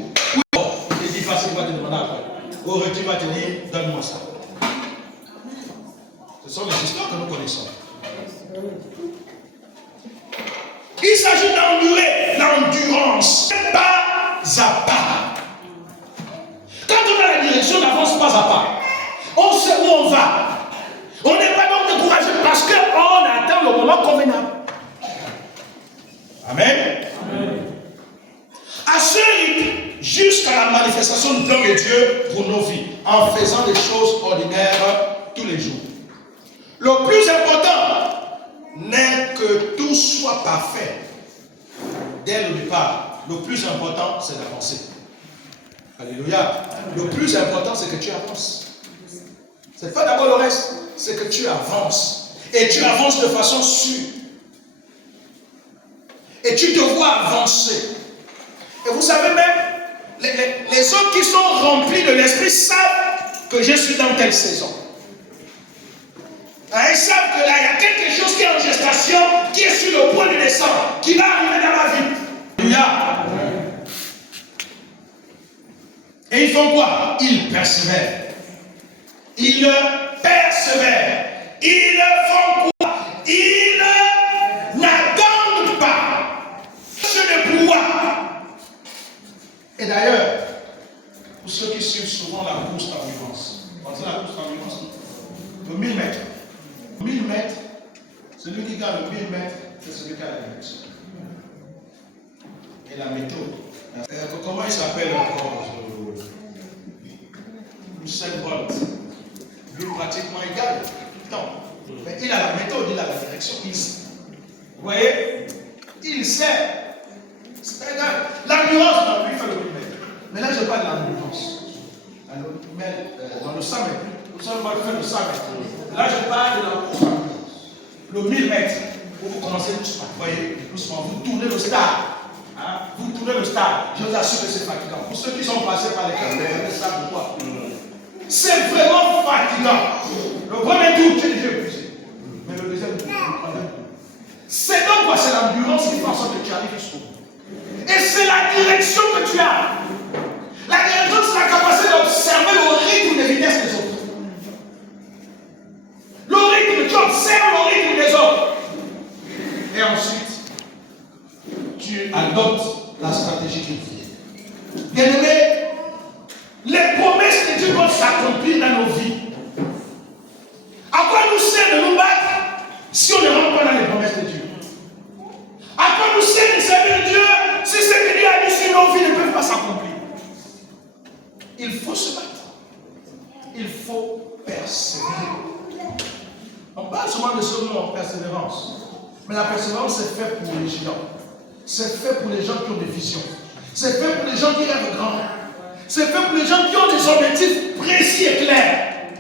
il dit facilement te demander après. Au retour, il va te dire, donne-moi ça. Ce sont les histoires que nous connaissons. Il s'agit d'endurer l'endurance, pas à pas. Quand on a la direction, on n'avance pas à pas. On sait où on va. On n'est pas donc découragé parce qu'on attend le moment convenable. Amen. Amen. À ce rythme, jusqu'à la manifestation du plan de Dieu pour nos vies, en faisant des choses ordinaires tous les jours. Le plus important n'est que tout soit parfait dès le départ. Le plus important, c'est d'avancer. Alléluia. Le plus important, c'est que tu avances. C'est pas d'abord le reste, c'est que tu avances. Et tu avances de façon sûre. Et tu te vois avancer. Et vous savez même, les autres qui sont remplis de l'esprit savent que je suis dans telle saison. Ils savent que là, il y a quelque chose qui est en gestation, qui est sur le point de descendre, qui va arriver dans ma vie. Alléluia. Et ils font quoi? Ils persévèrent. Ils persévèrent. Ils font quoi? Ils n'attendent pas de pouvoir. Et d'ailleurs, pour ceux qui suivent souvent la course d'endurance, on dit la course d'endurance, le 1000 mètres. 1000 mètres, celui qui gagne le 1000 mètres, c'est celui qui a la direction. Et la méthode. Comment il s'appelle encore? Usain Bolt. Lui, pratiquement, il gagne tout le temps. Mais il a la méthode, il a la direction. Vous voyez? Il sait. C'est égal. L'endurance, lui, fait le 1000 mètres. Mais là, je parle de l'endurance. Dans le 100 mètres. Usain Bolt fait le 100 mètres. Là, je parle de la course d'endurance. Le 1000 mètres. Vous commencez doucement. Vous voyez? Doucement. Vous tournez le stade. Hein? Vous tournez le stade. Je vous assure que c'est fatigant. Pour ceux qui sont passés par les caméras, ça vous voit. C'est vraiment fatigant. Le premier tour, tu es déjà épuisé. Mais le deuxième tour, c'est donc quoi? C'est l'endurance qui fait en sorte que tu arrives jusqu'au bout. Et c'est la direction que tu as. La direction, c'est la capacité d'observer le rythme de vitesse des autres. Le rythme, tu observes le rythme des autres. Et ensuite, tu adoptes la stratégie qu'il faut. Bien aimé, les promesses de Dieu doivent s'accomplir dans nos vies. À quoi nous sert de nous battre si on ne rentre pas dans les promesses de Dieu? À quoi nous sert de servir Dieu si ce que Dieu a dit sur nos vies ne peuvent pas s'accomplir? Il faut se battre. Il faut persévérer. On parle souvent de ce mot en persévérance. Mais la persévérance, c'est fait pour les géants. C'est fait pour les gens qui ont des visions. C'est fait pour les gens qui rêvent grand. C'est fait pour les gens qui ont des objectifs précis et clairs.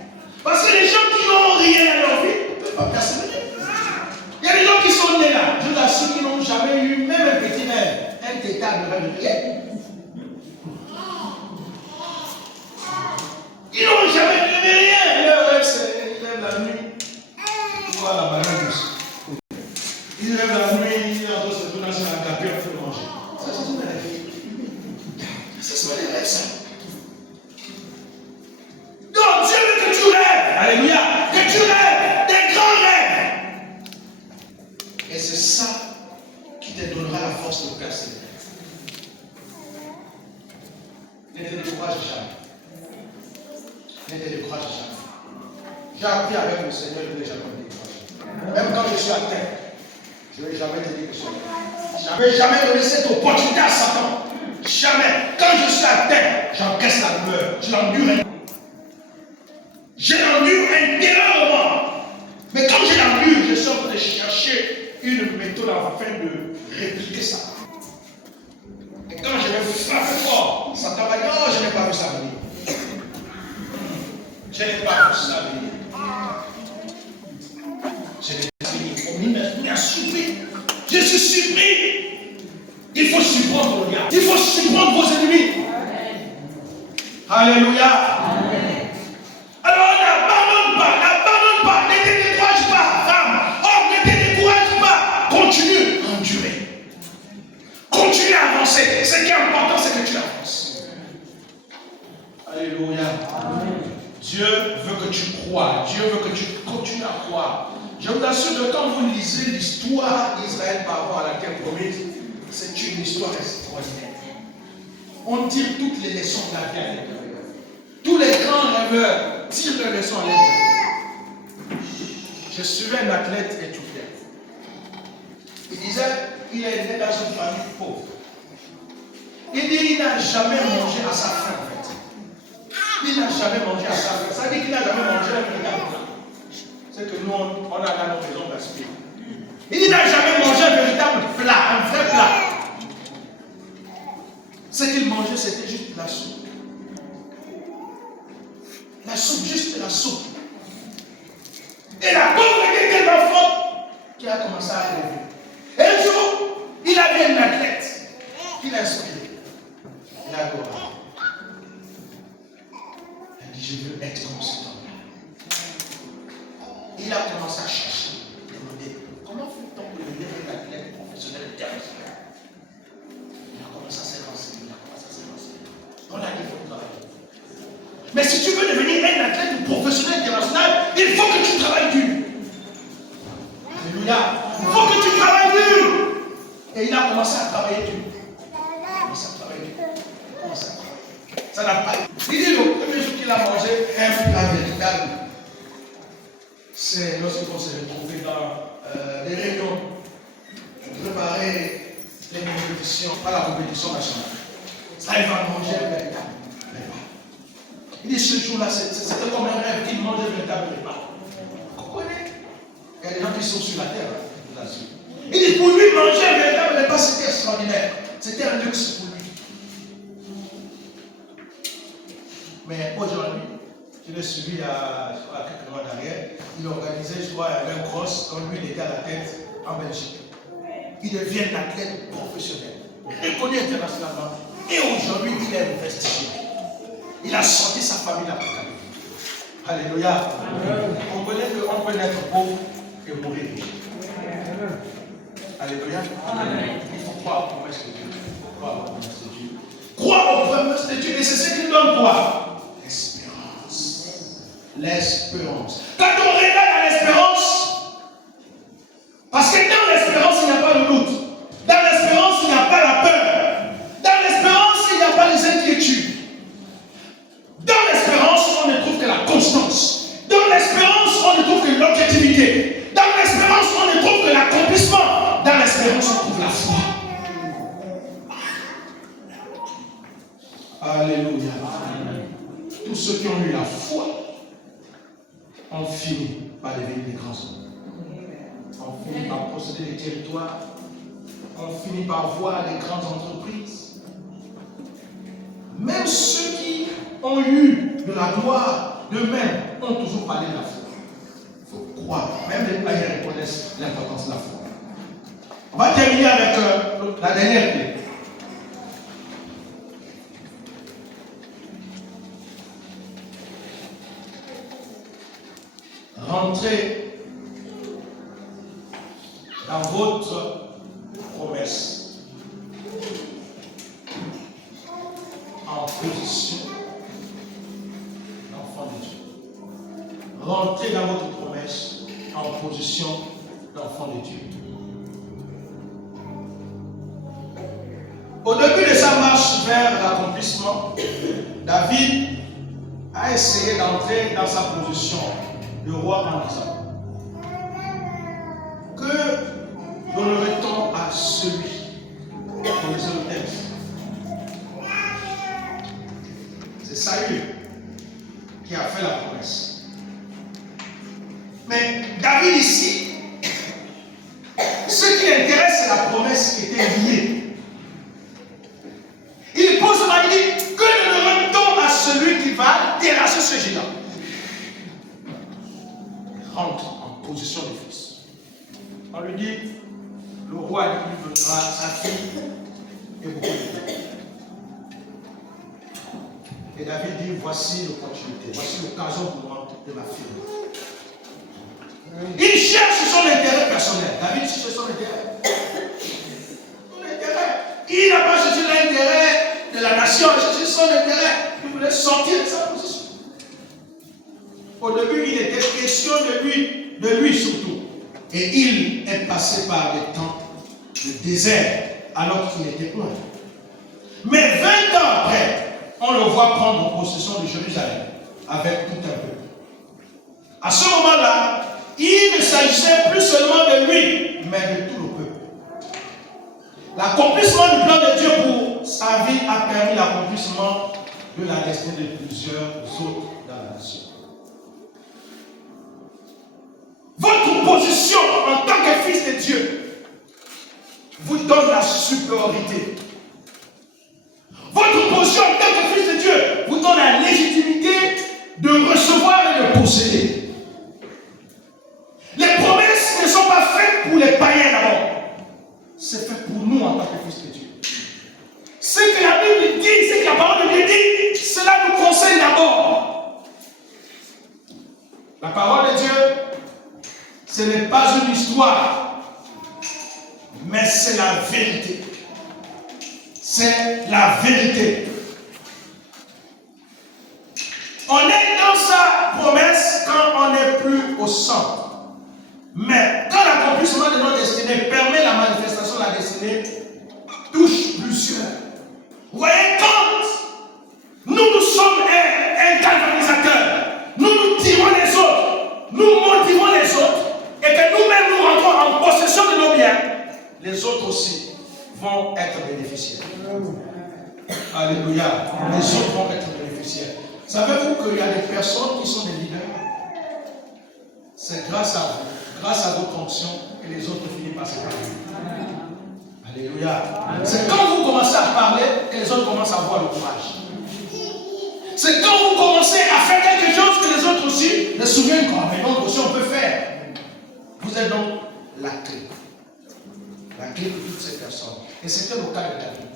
Parce que les gens qui n'ont rien à leur vie ne peuvent pas persévérer. Il y a des gens qui sont nés là, je l'assure, qui n'ont jamais eu même un petit rêve, un tétard de rêve de rien. Ils n'ont jamais rêvé rien. Leur rêve, c'est ils rêvent la nuit. Tu vois la banane douce. Ils rêvent la nuit, ils ont se tourner sur la capille, on fait manger. Ça, c'est une rêve. Ça, c'est pas des rêves, ça. Donc, Dieu veut que tu rêves. Alléluia. Que tu rêves des grands rêves. Et c'est ça qui te donnera la force de persévérer. Ne te décourage jamais. Ne te décourage jamais. J'ai appris avec le Seigneur de ne jamais me décourager. Même quand je suis à terre, je ne vais jamais te dire que je suis à terre. Je n'avais jamais donné cette opportunité à Satan. Jamais. Quand je suis à terre, j'encaisse la douleur. Je l'endure. Je l'endure intérieurement. Mais quand je l'endure, je suis en train de chercher une méthode afin de répliquer ça. Et quand je vais frapper fort, Satan va dire, oh, je n'ai pas vu ça venir. Je n'ai pas vu ça venir. Je n'ai pas venir. On m'a surpris. Je suis surpris. Il faut surprendre le gars. Il faut surprendre vos ennemis. Alléluia. Alors n'abandonne pas, ne te décourage pas, femme, homme, ne te décourage pas, continue à endurer, continue à avancer. Ce qui est important, c'est que tu avances. Alléluia. Amen. Dieu veut que tu crois, Dieu veut que tu continues à croire. Je vous assure que quand vous lisez l'histoire d'Israël par rapport à la terre promise, c'est une histoire extraordinaire. On tire toutes les leçons de la vie à l'intérieur. Tous les grands rêveurs tirent leurs leçons à l'intérieur. Je suivais un athlète éthiopien. Il disait qu'il est né dans une famille pauvre. Il dit qu'il n'a jamais mangé à sa faim, en fait. Il n'a jamais mangé à sa faim. Ça dit qu'il n'a jamais mangé un véritable plat. C'est que nous, on a dans nos maisons gaspillées. Il dit qu'il n'a jamais mangé un véritable plat, un vrai plat. Ce qu'il mangeait, c'était juste la soupe. La soupe, juste la soupe. Et la pauvreté était tellement forte qu'il a commencé à rêver. Et un jour, il a vu un athlète qui l'a inspiré. Il a adoré. Il a dit, je veux être comme cet homme-là. Il a commencé à chercher, demander, comment fait-on pour devenir un athlète professionnel international? Il a commencé à se renseigner, On a dit, il faut travailler. Mais si tu veux devenir un athlète professionnel international, il faut que tu travailles dur. commencé à travailler dur. Commencé à travailler dur. Commencé à travailler. Ça n'a pas. Il dit le premier jour qu'il a mangé un plat véritable. C'est lorsqu'on s'est retrouvé dans les réunions pour préparer les compétitions, pas la compétition nationale. Ça, il va manger un véritable repas. Il dit ce jour-là, c'était comme un rêve qu'il mange un véritable repas. Vous comprenez? Il y a des gens qui sont sur la terre, là-dessus. Il dit pour lui, manger un véritable repas, c'était extraordinaire. C'était un luxe pour lui. Mais aujourd'hui, je l'ai suivi à quelques mois derrière. Il organisait, je crois, un cross quand lui il était à la tête en Belgique. Il devient un athlète professionnel, reconnu internationalement. Et aujourd'hui, il est investi. Il a sorti sa famille là. Alléluia. On connaît qu'on peut être pauvre et mourir riche. Alléluia. Il faut croire aux promesses de Dieu. Croire aux promesses de Dieu. Croire aux promesses de Dieu. Et c'est ce qui nous donne quoi? L'espérance. L'espérance. Quand on regarde à l'espérance, parce que dans l'espérance, il n'y a pas de doute. Dans l'espérance, il n'y a pas la peur. Dans l'espérance, il n'y a pas les inquiétudes. Dans l'espérance, on ne trouve que la constance. Dans l'espérance, on ne trouve que l'objectivité. Dans l'espérance, on ne trouve que l'accomplissement. Dans l'espérance, on trouve la foi. Alléluia. Tous ceux qui ont eu la foi ont fini par devenir des grands hommes. On finit par posséder les territoires. On finit par voir les grandes entreprises. Même ceux qui ont eu de la gloire d'eux-mêmes ont toujours parlé de la foi. Il faut croire. Même les païens reconnaissent l'importance de la foi. On va terminer avec la dernière clé. Rentrez dans votre promesse en position d'enfant de Dieu. Rentrez dans votre promesse en position d'enfant de Dieu. Au début de sa marche vers l'accomplissement, David a essayé d'entrer dans sa position de roi en disant que donnerait-on à celui qui connaissait le texte? C'est Saül qui a fait la promesse. Mais David ici, ce qui l'intéresse, c'est la promesse qui était liée. Il pose la dit, que donnerait-on à celui qui va terrasser ce géant? Rentre en position de fils. On lui dit, le roi lui donnera sa fille et beaucoup de temps. Et David dit, voici l'opportunité, voici l'occasion pour moi de ma fille. Il cherche son intérêt personnel. David cherche son intérêt. Son intérêt. Il n'a pas cherché l'intérêt de la nation, il a cherché son intérêt. Il voulait sortir de sa position. Au début, il était question de lui surtout. Et il est passé par des temps de désert alors qu'il était loin. Mais 20 ans après, on le voit prendre possession de Jérusalem avec tout un peuple. À ce moment-là, il ne s'agissait plus seulement de lui, mais de tout le peuple. L'accomplissement du plan de Dieu pour sa vie a permis l'accomplissement de la destinée de plusieurs autres dans la nation. Votre position en tant que fils de Dieu vous donne la supériorité. Votre position en tant que fils de Dieu vous donne la légitimité de recevoir et de posséder. Les promesses ne sont pas faites pour les païens d'abord. C'est fait pour nous en tant que fils de Dieu. Ce que la Bible dit, ce que la parole de Dieu dit, cela nous concerne d'abord. La parole de Dieu, ce n'est pas une histoire, mais c'est la vérité. C'est la vérité. On est dans sa promesse quand on n'est plus au centre. Mais quand l'accomplissement de notre destinée permet la manifestation de la destinée, les autres aussi vont être bénéficiaires. Alléluia. Les autres vont être bénéficiaires. Savez-vous qu'il y a des personnes qui sont des leaders? C'est grâce à vous, grâce à votre onction, que les autres finissent par se parler. Alléluia. C'est quand vous commencez à parler que les autres commencent à avoir le courage. C'est quand vous commencez à faire quelque chose que les autres aussi se souviennent quoi. Mais donc aussi on peut faire. Vous êtes donc la clé. La clé de toutes ces personnes. Et c'était le cas de David.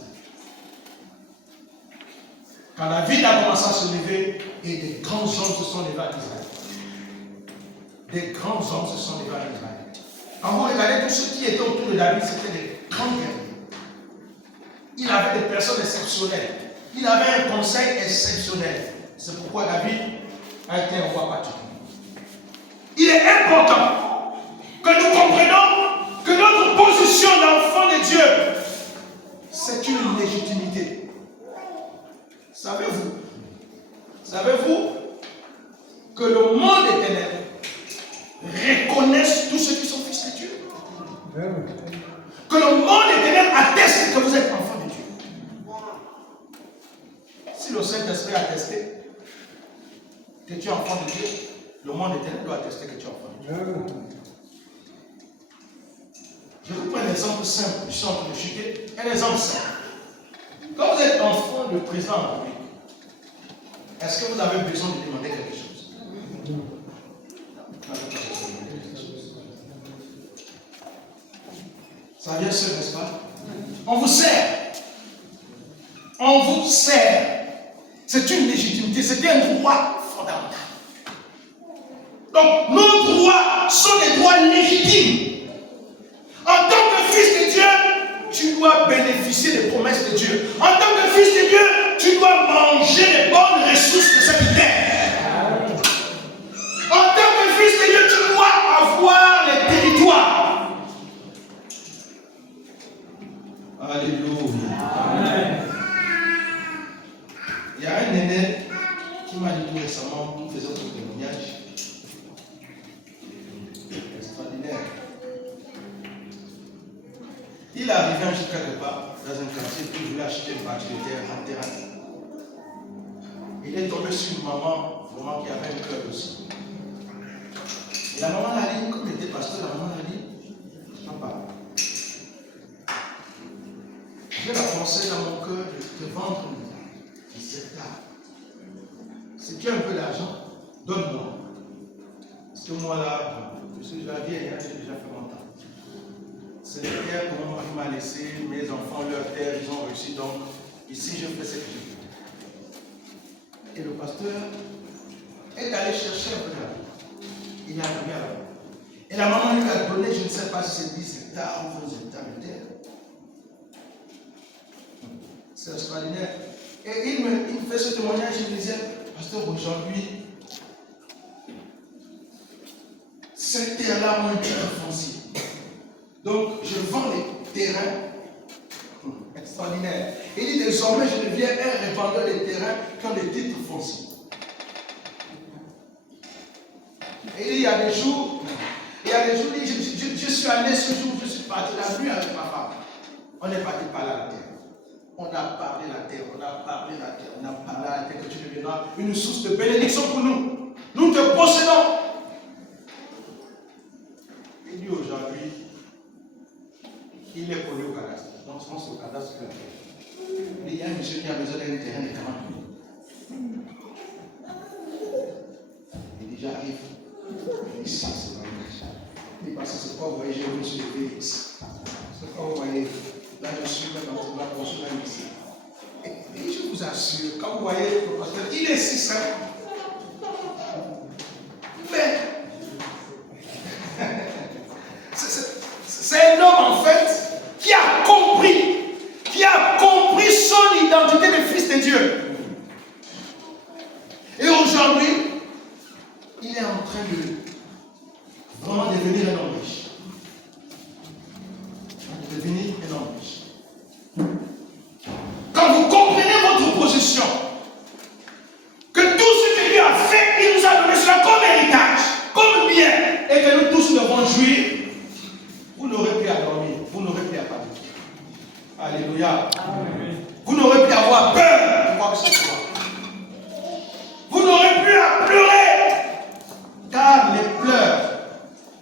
Quand David a commencé à se lever, et des grands hommes se sont levés à Israël. Des grands hommes se sont levés à Israël. Quand vous regardez tous ceux qui étaient autour de David, c'était des grands guerriers. Il avait des personnes exceptionnelles. Il avait un conseil exceptionnel. C'est pourquoi David a été un roi particulier. Il est important que nous comprenions que notre position d'enfant de Dieu, c'est une légitimité. Savez-vous que le monde des ténèbres reconnaisse tous ceux qui sont fils de Dieu? Que le monde des ténèbres atteste que vous êtes enfants de Dieu. Si le Saint-Esprit atteste que tu es enfant de Dieu, le monde des ténèbres doit attester que tu es enfant de Dieu. Je vous prends un exemple simple, je suis en train de chuter. Un exemple simple. Quand vous êtes enfant de président en République, est-ce que vous avez besoin de demander quelque chose? Ça vient seul, n'est-ce pas? On vous sert. On vous sert. C'est une légitimité, c'est un droit fondamental. Donc, nos droits sont des droits légitimes. En tant que fils de Dieu, tu dois bénéficier des promesses de Dieu. En tant que fils de Dieu, tu dois manger les bonnes ressources de cette terre. En tant que fils de Dieu, tu dois avoir les territoires. Alléluia. Amen. Il y a un aîné qui m'a dit tout récemment, qui faisait son témoignage. Extraordinaire. Il est arrivé un jour quelque part, dans un quartier, puis il voulait acheter une partie de terre, un terrain. Il est tombé sur une maman, vraiment qui avait un cœur aussi. Et la maman l'a dit, comme il était pasteur, la maman l'a dit, papa, j'ai la pensée dans mon cœur de te vendre cet art. Si tu as un peu d'argent, donne-moi. Parce que moi là, je suis la vieille, j'ai déjà fait mon temps. C'est la terre que mon mari m'a laissé, mes enfants, leur terre, ils ont réussi, donc ici je fais ce que je veux. Et le pasteur est allé chercher un peu d'argent. Il est arrivé à là. Et la maman lui a donné, je ne sais pas si c'est 10 hectares ou 20 hectares de terre. C'est extraordinaire. Et il me fait ce témoignage, il me disait, pasteur, aujourd'hui, cette terre-là ont un titre foncier. Donc, je vends les terrains. Extraordinaire. Il dit, désormais, je deviens un revendeur des terrains qui ont des titres fonciers. Et il y a des jours, je suis allé ce jour, je suis parti la nuit avec ma femme. On est parti parler à la terre. On a parlé la terre, on a parlé la terre, on a parlé à la terre, que tu deviendras une source de bénédiction pour nous. Nous te possédons. Il dit aujourd'hui, il est connu au cadastre. Donc, je pense au cadastre que la terre. Il y a un monsieur qui a besoin d'un terrain de 40 000. Il dit, j'arrive. Il dit, ça, c'est dans le machin. Il dit, parce que c'est pas, vous voyez, j'ai reçu le Félix. C'est pas, vous voyez. Là, je suis même dans la construire un lycée. Et je vous assure, quand vous voyez le pasteur, il est si simple. Mais c'est un homme en fait qui a compris son identité de fils de Dieu. Et aujourd'hui, il est en train de vraiment devenir un homme riche. Devenir un homme riche. Quand vous comprenez votre position, que tout ce que Dieu a fait, il nous a donné cela comme héritage, comme bien, et que nous tous devons jouir, vous n'aurez plus à dormir, vous n'aurez plus à Alléluia. Vous n'aurez plus à avoir peur de quoi que ce soit. Vous n'aurez plus à pleurer. Car les pleurs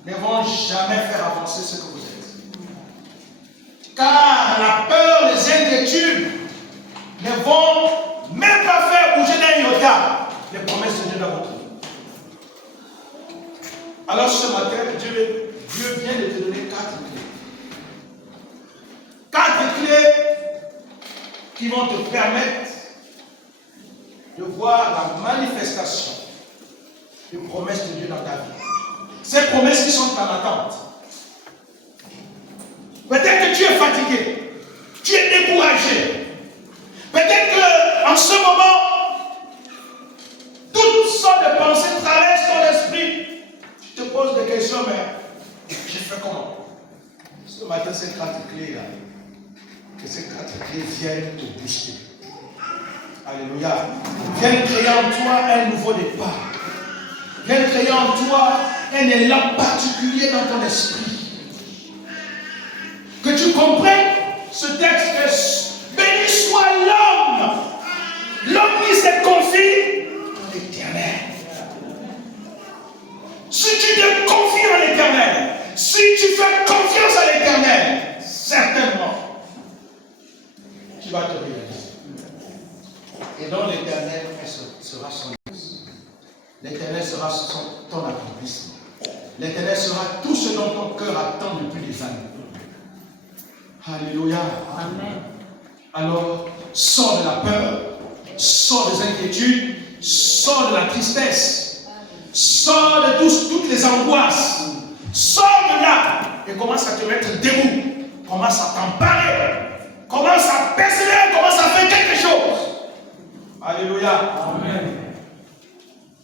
ne vont jamais faire avancer ce que vous êtes. Car la peur, les inquiétudes ne vont même pas faire bouger d'un iota les promesses de Dieu dans votre vie. Alors ce matin, Dieu vient de te donner 4 clés. 4 clés qui vont te permettre de voir la manifestation des promesses de Dieu dans ta vie. Ces promesses qui sont en attente. Peut-être que tu es fatigué, tu es découragé. Peut-être qu'en ce moment, toutes sortes de pensées traversent ton esprit. Tu te poses des questions, mais j'ai fait comment? Ce matin, ces 4 clés-là, que ces 4 clés viennent te booster. Alléluia. Viennent créer en toi un nouveau départ. Viennent créer en toi un élan particulier dans ton esprit. Que tu comprennes ce texte que béni soit l'homme qui se confie en l'Éternel. Si tu te confies en l'Éternel, si tu fais confiance à l'Éternel, certainement, tu vas te réaliser. Et donc l'Éternel sera son Dieu. L'Éternel sera ton accomplissement. L'Éternel sera tout ce dont ton cœur attend depuis des années. Alléluia. Amen. Alors, sors de la peur, sors des inquiétudes, sors de la tristesse, sors de toutes les angoisses, sors de là et commence à te mettre debout, commence à t'emparer, commence à persévérer, commence à faire quelque chose. Alléluia. Amen.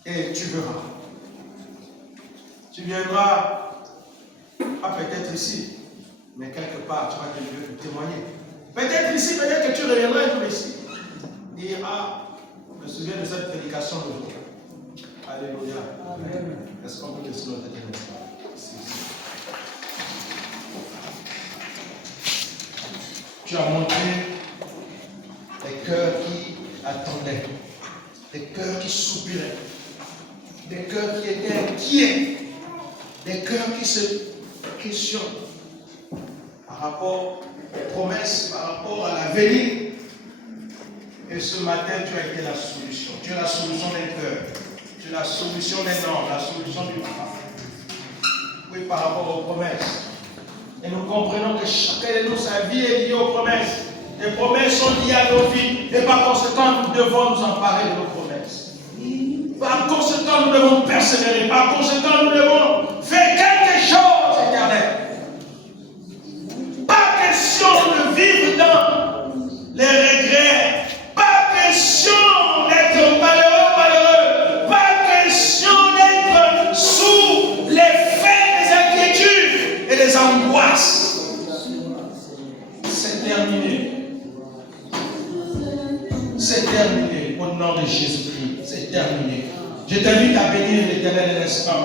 Et tu verras. Tu viendras, pas peut-être ici, mais quelque part, tu vas te témoigner. Peut-être ici, peut-être que tu reviendras un jour ici. Dire, je me souviens de cette prédication de jour. Alléluia. Amen. Est-ce qu'on peut laisser notre tête? Tu as montré des cœurs qui attendaient, des cœurs qui soupiraient, des cœurs qui étaient inquiets, des cœurs qui se questionnent par rapport aux promesses, par rapport à l'avenir. Et ce matin, tu as été la solution. Tu es la solution d'un cœur. Tu es la solution d'un homme, la solution d'une femme. Oui, par rapport aux promesses. Et nous comprenons que chacun de nous, sa vie est liée aux promesses. Les promesses sont liées à nos vies. Et par conséquent, nous devons nous emparer de nos promesses. Par conséquent, nous devons persévérer. Par conséquent, nous devons faire quelque chose, Éternel. Pas question de vivre dans les regrets. Pas question d'être malheureux. Pas question d'être sous l'effet des inquiétudes et des angoisses. C'est terminé. C'est terminé. Au nom de Jésus-Christ. C'est terminé. Je t'invite à bénir l'Éternel un instant.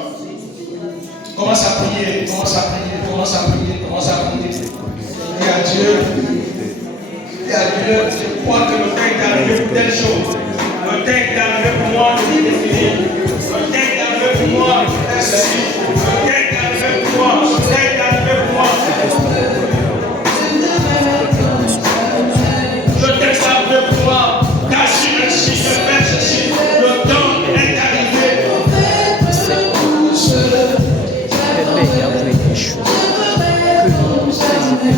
Commence à prier, commence à prier, commence à prier, commence à prier. Et à Dieu. Et à Dieu, je crois que le temps est arrivé pour telle chose. Le temps est arrivé pour moi de définir. Le temps est arrivé pour moi de faire ceci. Le temps est arrivé pour moi. Le temps est arrivé pour moi. Le texte est arrivé pour moi. D'agir ainsi, de faire ceci. Le temps est arrivé. Permet d'avouer des choses que nous faisons.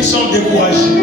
qui sont découragés,